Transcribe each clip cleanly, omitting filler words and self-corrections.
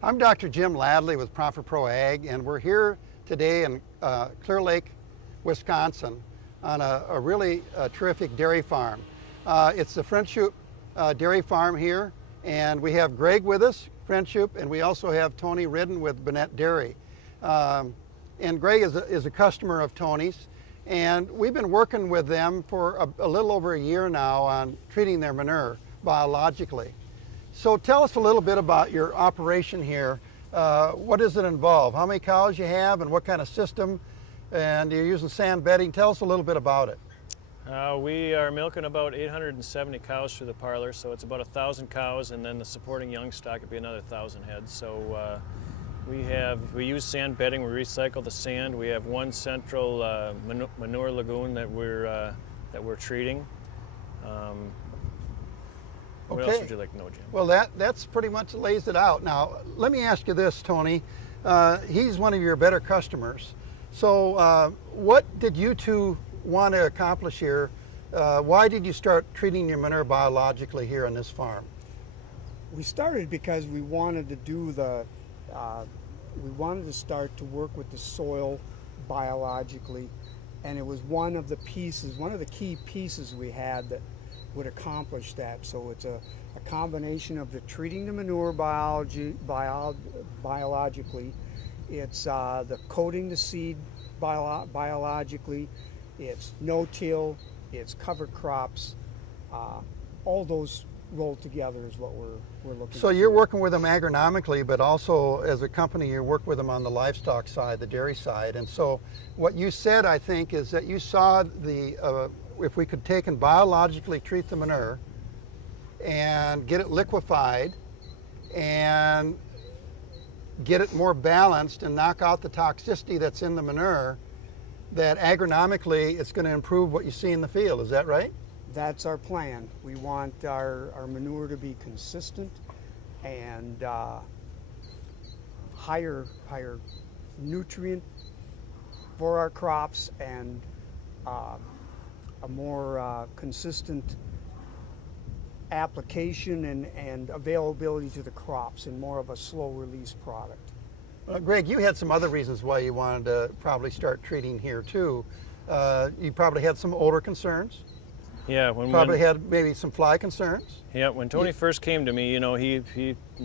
I'm Dr. Jim Ladley with Profit Pro Ag, and we're here today in Clear Lake, Wisconsin on a really terrific dairy farm. It's the Friendshuh dairy farm here, and we have Greg with us, Friendshuh, and we also have Tony Ridden with Bennett Dairy. And Greg is a customer of Tony's, and we've been working with them for a little over a year now on treating their manure biologically. So tell us a little bit about your operation here. What does it involve? How many cows you have and what kind of system? And you're using sand bedding. Tell us a little bit about it. We are milking about 870 cows through the parlor, so it's about 1,000 cows, and then the supporting young stock would be another 1,000 heads. So we use sand bedding. We recycle the sand. We have one central manure lagoon that we're treating. What else would you like to know, Jim? Well, that's pretty much lays it out. Now, let me ask you this, Tony. He's one of your better customers. So what did you two want to accomplish here? Why did you start treating your manure biologically here on this farm? We started because we wanted to do we wanted to start to work with the soil biologically, and it was one of the key pieces we had that would accomplish that. So it's a combination of the treating the manure biologically, it's the coating the seed biologically, it's no-till, it's cover crops, all those rolled together is what we're looking So for. you're working with them agronomically, but also as a company you work with them on the livestock side, the dairy side. And so what you said, I think, is that you saw if we could take and biologically treat the manure and get it liquefied and get it more balanced and knock out the toxicity that's in the manure, that agronomically it's going to improve what you see in the field. Is that right? That's our plan. We want our manure to be consistent and higher nutrient for our crops, and a more consistent application and availability to the crops, and more of a slow release product. Greg, you had some other reasons why you wanted to probably start treating here too. You probably had some odor concerns. Yeah, had maybe some fly concerns. Yeah, when Tony first came to me, you know, he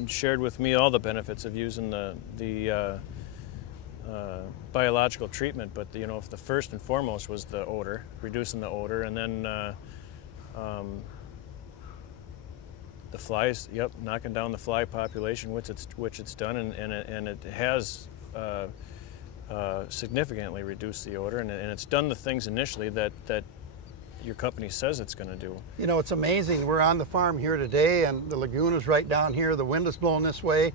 shared with me all the benefits of using the biological treatment, but you know, the first and foremost was the odor, reducing the odor, and then the flies. Yep, knocking down the fly population, which it's done, and it has significantly reduced the odor, and it's done the things initially that your company says it's going to do. You know, it's amazing. We're on the farm here today, and the lagoon is right down here. The wind is blowing this way,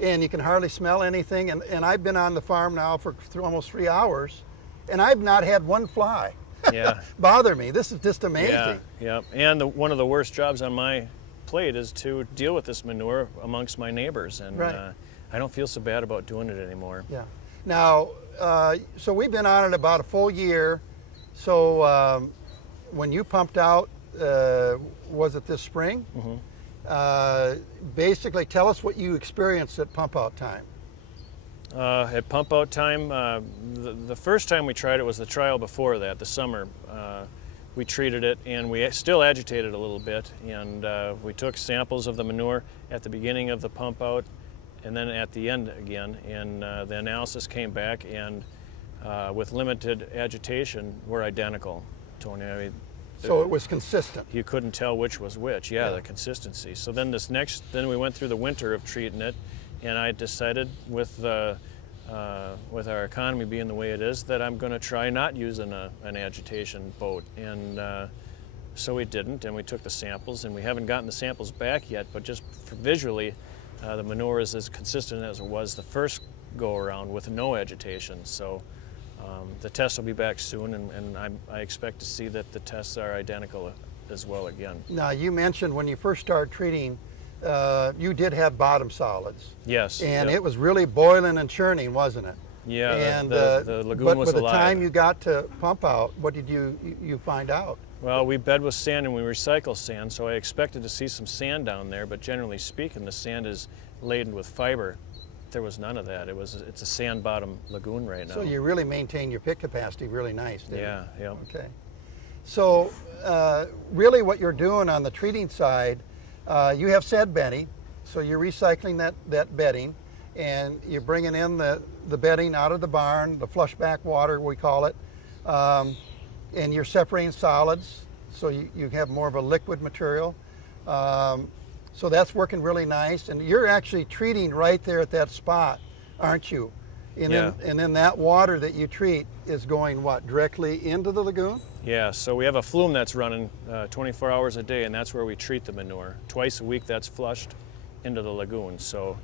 and you can hardly smell anything. And I've been on the farm now for almost 3 hours, and I've not had one fly bother me. This is just amazing. Yeah. And one of the worst jobs on my plate is to deal with this manure amongst my neighbors, and I don't feel so bad about doing it anymore. Yeah. Now, so we've been on it about a full year. So when you pumped out, was it this spring? Mm-hmm. Basically, tell us what you experienced at pump out time. At pump out time, the first time we tried it was the trial before that, the summer. We treated it, and we still agitated a little bit, and we took samples of the manure at the beginning of the pump out and then at the end again, and the analysis came back, and with limited agitation, we're identical, Tony. I mean, so it was consistent. You couldn't tell which was which. Yeah, the consistency. So then then we went through the winter of treating it, and I decided with our economy being the way it is, that I'm going to try not using an agitation boat, and so we didn't, and we took the samples, and we haven't gotten the samples back yet, but just visually, the manure is as consistent as it was the first go around with no agitation. So the tests will be back soon, and I expect to see that the tests are identical as well again. Now, you mentioned when you first started treating, you did have bottom solids. Yes. And it was really boiling and churning, wasn't it? Yeah, and the lagoon was alive. But by the time you got to pump out, what did you find out? Well, we bed with sand and we recycle sand, so I expected to see some sand down there, but generally speaking, the sand is laden with fiber. There was none of that. It's a sand bottom lagoon right now. So you really maintain your pit capacity really nice, didn't Yeah, you? yeah. Okay. So really what you're doing on the treating side, you have said bedding, so you're recycling that bedding, and you're bringing in the bedding out of the barn, the flushback water we call it, and you're separating solids, so you have more of a liquid material. So that's working really nice, and you're actually treating right there at that spot, aren't you? And, Yeah. then that water that you treat is going what, directly into the lagoon? Yeah, so we have a flume that's running 24 hours a day, and that's where we treat the manure. Twice a week that's flushed into the lagoon. So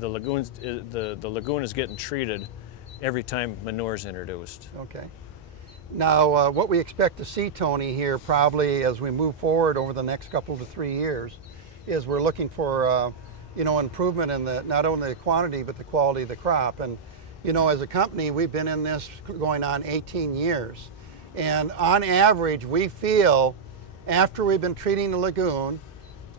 the lagoon is getting treated every time manure is introduced. Okay. Now, what we expect to see, Tony, here probably as we move forward over the next couple to 3 years, is we're looking for improvement in not only the quantity but the quality of the crop. And as a company, we've been in this going on 18 years, and on average, we feel after we've been treating the lagoon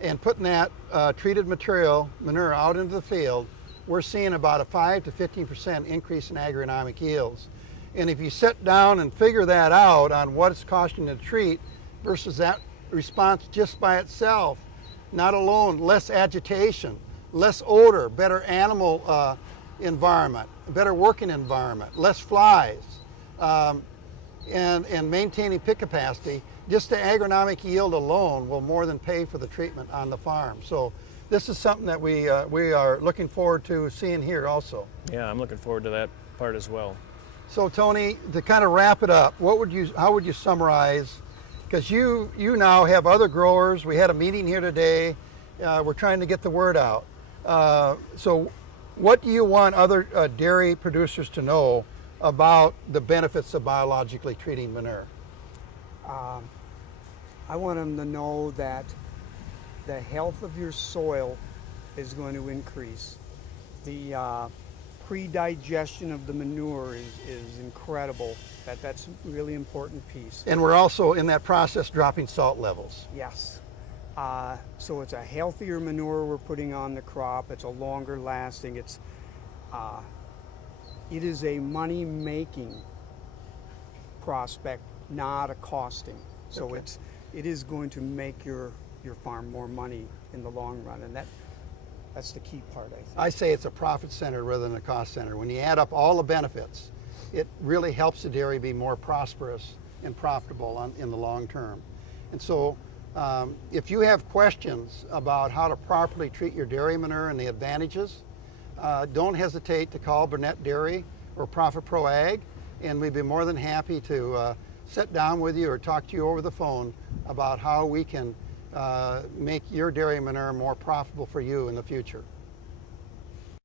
and putting that treated manure out into the field, we're seeing about a 5 to 15% increase in agronomic yields. And if you sit down and figure that out on what it's costing to treat versus that response just by itself, not alone, less agitation, less odor, better animal environment, better working environment, less flies, and maintaining pit capacity, just the agronomic yield alone will more than pay for the treatment on the farm. So this is something that we are looking forward to seeing here also. Yeah, I'm looking forward to that part as well. So Tony, to kind of wrap it up, how would you summarize, because you now have other growers, we had a meeting here today, we're trying to get the word out. So what do you want other dairy producers to know about the benefits of biologically treating manure? I want them to know that the health of your soil is going to increase. The pre-digestion of the manure is incredible. That's a really important piece. And we're also in that process dropping salt levels. Yes. So it's a healthier manure we're putting on the crop. It's a longer lasting. It is a money-making prospect, not a costing. So Okay. it is going to make your farm more money in the long run, and that's the key part, I think. I say it's a profit center rather than a cost center. When you add up all the benefits, it really helps the dairy be more prosperous and profitable in the long term. And so if you have questions about how to properly treat your dairy manure and the advantages, don't hesitate to call Burnett Dairy or Profit Pro Ag, and we'd be more than happy to sit down with you or talk to you over the phone about how we can make your dairy manure more profitable for you in the future.